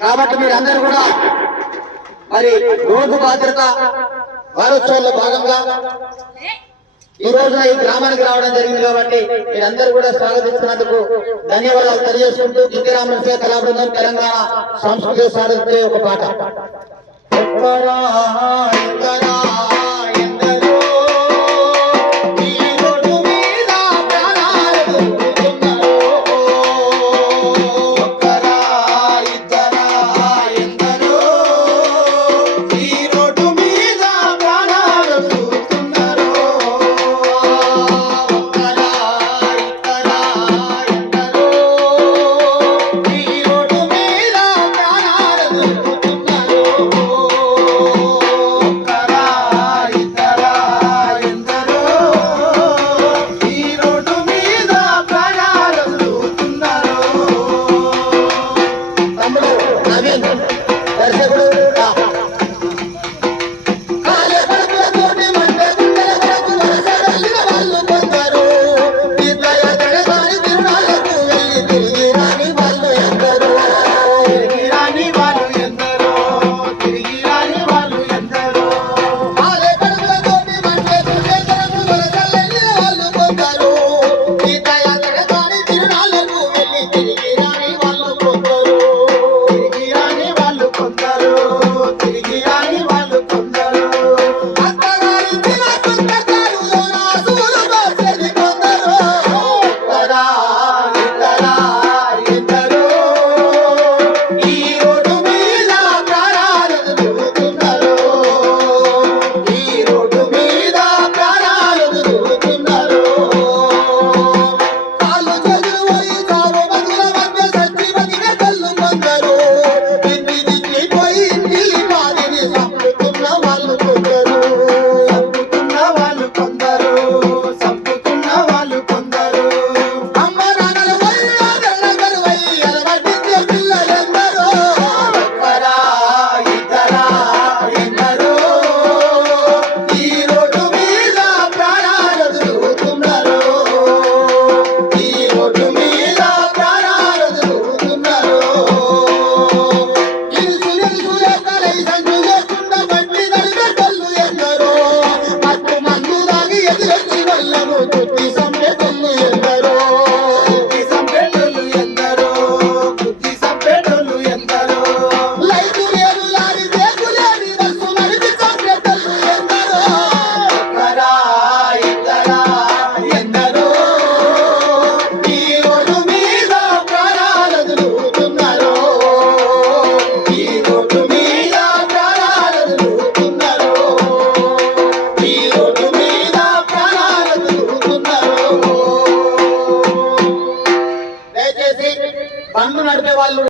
కాబట్టి మీరందరూ కూడా మరి రోడ్డు భద్రత వారోత్సవంలో భాగంగా ఈ రోజున ఈ గ్రామానికి రావడం జరిగింది కాబట్టి మీరందరూ కూడా స్వాగతిస్తున్నందుకు ధన్యవాదాలు తెలియజేసుకుంటూ జితిరామృత కళా బృందం తెలంగాణ సంస్కృతి సాధించే ఒక పాట. नवीन वर्षाकडून valor.